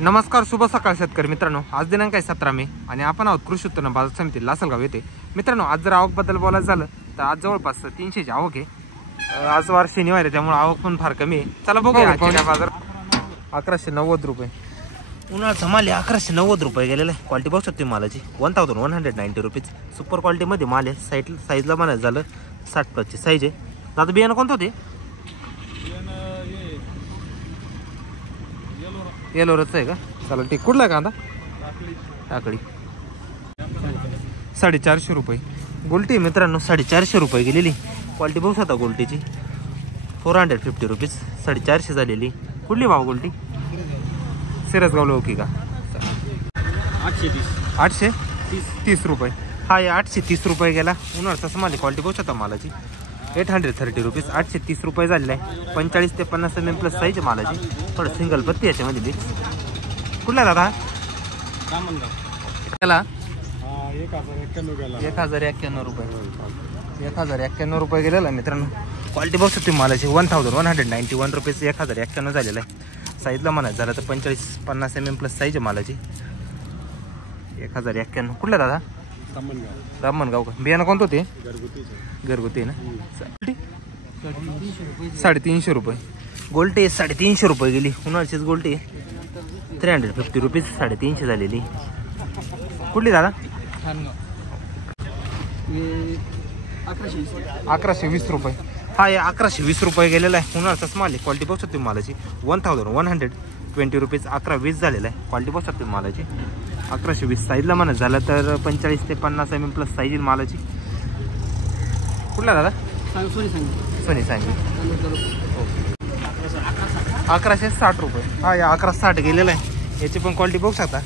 नमस्कार, शुभ सकाळ शेतकरी मित्रांनो. आज दिनांक आहे 17 मे आणि आपण आहोत कृषी उत्पन्न बाजार समिती लासलगाव येथे. मित्रांनो, आज जर आवकबद्दल बोलायचं झालं तर आज जवळपास 300ची आवक आहे. आज वार शनिवार आहे त्यामुळे आवक पण फार कमी आहे. चला बघूया आजच्या बाजार. 1190 रुपये उन्हाळ्याचा माल आहे. 1190 रुपये गेलेला आहे. क्वालिटी बघू शकतो मालाची 1190 रुपीज. सुपर क्वालिटीमध्ये माल आहे. साईजला म्हणायचं झालं 60+ साईज आहे. दादा बियाणं कोणतं होते? येलोरच आहे का? चला ठीक. कुठला कांदा? टाकळी. 450 रुपये गोल्टी मित्रांनो. 450 रुपये गेलेली. क्वालिटी बघू शकता गोल्टीची. 450 रुपीज. 450 झालेली. कुठली भाव गोल्टी? सिरसगावला ओके का? 830 रुपये. हा, 830 रुपये गेला. उन्हाळ्याचा माल. क्वालिटी बघू शकता मालाची. 830 रुपीज. 830 रुपये झालेला आहे. 45 ते 50 mm प्लस साईज मालाची. थोडं सिंगल पत्ती याच्यामध्ये मिक्स. कुठला दादा? त्याला 1091 रुपये. 1091 रुपये गेलेला मित्रांनो. क्वालिटी बघू शकते मालाची. 1191 रुपीज. 1091 झालेला आहे. साईजला म्हणायचं झालं तर 45-50 mm प्लस साईज मालाची. 1091. कुठला दादा? रामनगाव का? बियाणं कोणतं ते? घरगुती ना. 350 रुपये गोल्टी. 350 रुपये गेली. उन्हाळ्याचीच गोल्टी. 350 रुपीज. 350 झालेली. कुठली दादा? 1120 रुपये. हा, 1120 रुपये गेलेला आहे. उन्हाळ्याचाच माल आहे. क्वालिटी बघू शकतो मालाची. 1120 रुपीज. 1120 झालेला आहे. क्वालिटी बघू शकतो मालाची. 1120 साईजला म्हणत झालं तर 45 ते 50 mm प्लस साईज मालाची. कुठला दादा? सोनी सांगी. ओके. 1160 रुपये. हा, 1160 गेलेला आहे. याची पण क्वालिटी बघू शकता.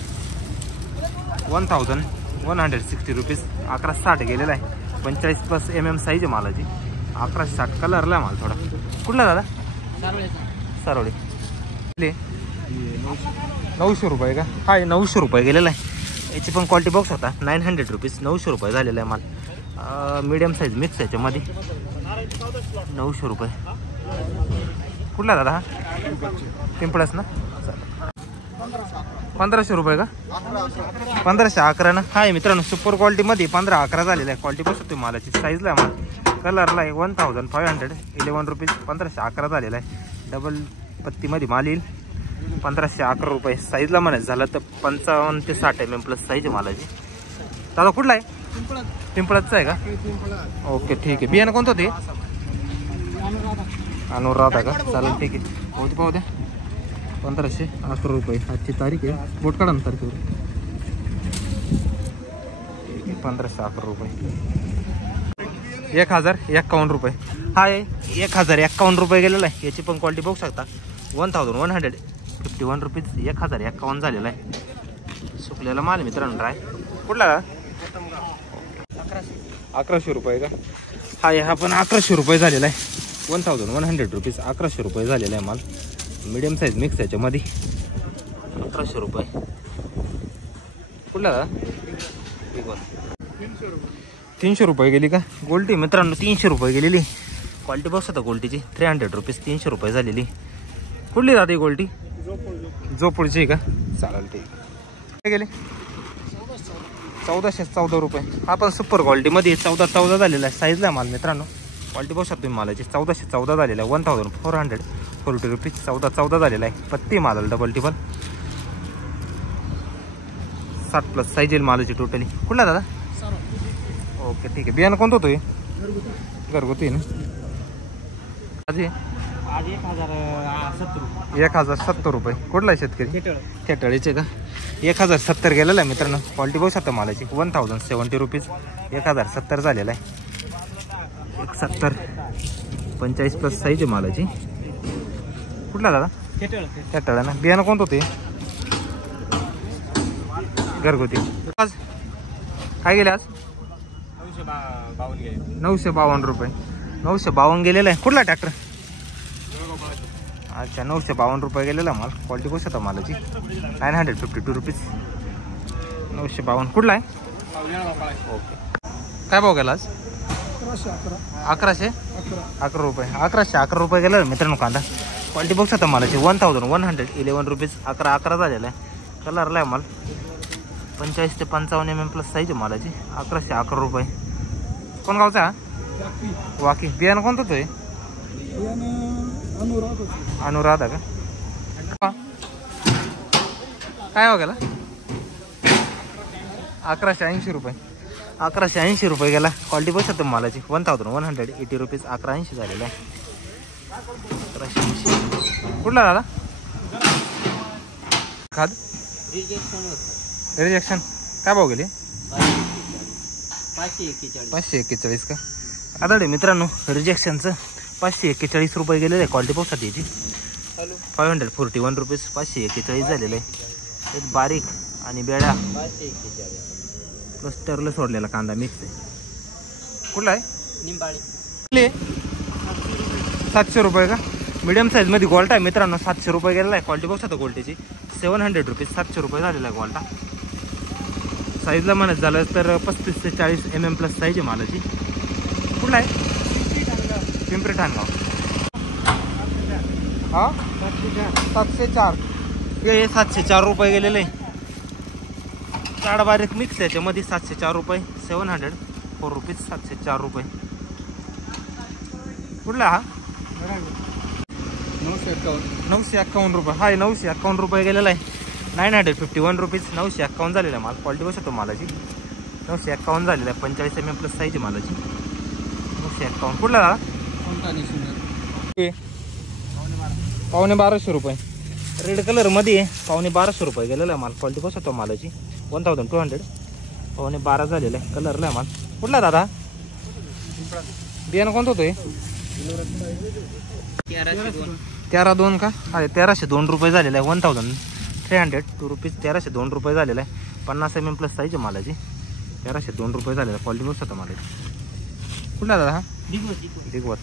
1160 रुपीज. 1160 गेलेला आहे. 45+ mm साईज मालाची. 1160 कलरला माल थोडा. कुठला दादा? सारोळे. 900 रुपये का? हा, 900 रुपये गेलेला आहे. याची पण क्वालिटी बघू शकता. 900 रुपीज. 900 रुपये झालेला आहे माल. मीडियम साईज मिक्स याच्यामध्ये. 900 रुपये. कुठला दादा? हा, पिंपळाच ना. 1500 रुपये का? 1511 ना. हा मित्रांनो, सुपर क्वालिटीमध्ये 15-11 झालेला आहे. क्वालिटी बघू शकतो मालाची. साईजला आहे माल. कलरला आहे. 1511 रुपीज. 1511 झालेला आहे. डबल पत्तीमध्ये माल येईल. 1511 रुपये. साईजला म्हणायचं झालं तर 55 ते 60 mm प्लस साईज मालाची. दादा कुठला आहे? पिंपळाचं आहे का? ओके ठीक आहे. बियाणं कोणतं ते? अनुराधा का? चालेल ठीक आहे. होते पाहू द्या. 1511 रुपये. आजची तारीख आहे. बोट काढा ना तारखेवर. 1511 रुपये. 1051 रुपये. हा, 1051 रुपये गेलेला आहे. याची पण क्वालिटी बघू शकता. 1151 रुपीज. 1051 झालेला आहे. सुकलेला माल मित्रांनो. ड्राय. कुठला? 1100 रुपये का? हा पण 1100 रुपये झालेला आहे. 1100 रुपीज. 1100 रुपये झालेला आहे माल. मीडियम साईज मिक्स याच्यामध्ये. 1100 रुपये. कुठला? 300 रुपये गेली का? गोल्टी मित्रांनो 300 रुपये गेलेली. क्वालिटी बघू शकता गोल्टीची. 300 रुपीज. 300 रुपये झालेली. कुठली जाते गोल्टी? जोपुडची का? चालेल ठीक. काय गेले? 1414 रुपये. हा पण सुपर क्वालिटीमध्ये 1414 झालेला आहे. साईजला माल मित्रांनो. क्वालिटी बघू शकतो मालाची. 1414 झालेला आहे. 1440 रुपीज. 1414 झालेला आहे. पत्ती माल डबल टिबल. 60+ साईज येईल मालाची टोटली. कुठला दादा? ओके ठीक आहे. बियाणं कोणतं होतं? घरगुती ना. आज 1070 रुपये. कुठला आहे शेतकरी? खेटाळीचे का? 1070 गेलेला आहे मित्रांनो. क्वालिटी बघू शकता मालाची. 1070 रुपीज. 1070 झालेला आहे. 170. 45+ साईज आहे मालाची. कुठला दादा? खेटाळा ना. बियाणं कोणतं होते? घरगुती. आज काय गेले? आज 952 रुपये. 952 गेलेला आहे. कुठला ट्रॅक्टर? अच्छा, 952 रुपये गेलेला माल. क्वालिटी बघू शकता मालाची. 952 रुपीज. 952. कुठला आहे? ओके. काय भाव गेला आज? 1111 रुपये. 1111 रुपये गेला मित्रांनो कांदा. क्वालिटी बघू शकता मालाची 1111 रुपीज. 11 झालेला आहे. कलरला आहे माल 45 ते 55 mm प्लस साईज आहे मालाची. 1111 रुपये. कोण गावचा हा? वाकी. बियाणं कोणतं तो आहे? अनुराधा का? काय हो गेला? 1180 रुपये. 1180 रुपये गेला. क्वालिटी बघू शकतो मालाची 1180 रुपीज. 1180 झालेला आहे. 1180. कुठला दादा? खाद रिजेक्शन. काय भाव गेले? 541 का? आता मित्रांनो रिजेक्शनचं 541 रुपये गेलेलं आहे. क्वालिटी बघू शकते याची 541 रुपीज. 541 झालेलं आहे. एक बारीक आणि बेडा प्लस टरला सोडलेला कांदा मिक्स आहे. कुठला आहे? निंबाळी. 700 रुपये का? मीडियम साईजमध्ये गोल्टा आहे मित्रांनो. 700 रुपये गेलेला आहे. क्वालिटी बघू शकता गोल्टीची 700 रुपीज. 700 रुपये झालेला आहे गोल्टा. साईजला म्हणत झालं तर 35 ते 40 mm प्लस साईज आहे मालाची. कुठला आहे? पिंपरी ठाणगाव. हा 704. हे 704 रुपये गेलेले आहे. चाड बारीक मिक्स याच्यामध्ये 704 रुपये. 704 रुपीज. 704 रुपये. कुठला हा? 951 रुपये. हा 951 रुपये गेलेला आहे. 951 रुपीज. 951 झालेला आहे माल. क्वालिटी बघू शकतो मालाची 951 झालेला आहे. 45 mm प्लस साईज आहे मालाची. 951. कुठला दादा? 1250 रुपये. रेड कलर मध्ये 1250 रुपये गेलेला आहे माल. क्वालिटी बघू शकतो मालाची 1200. 12 झालेला आहे. कलरला आहे माल. कुठला दादा? बियाणं कोणतं होतं? 1302 का? अरे 1302 रुपये झालेला आहे. 1302 रुपीज. 1302 रुपये झालेला आहे. 50 mm प्लस साईज आहे मालाची. 1302 रुपये झालेला. क्वालिटी बघू शकतो मालाची. कुठला दादा हा? दिगवत.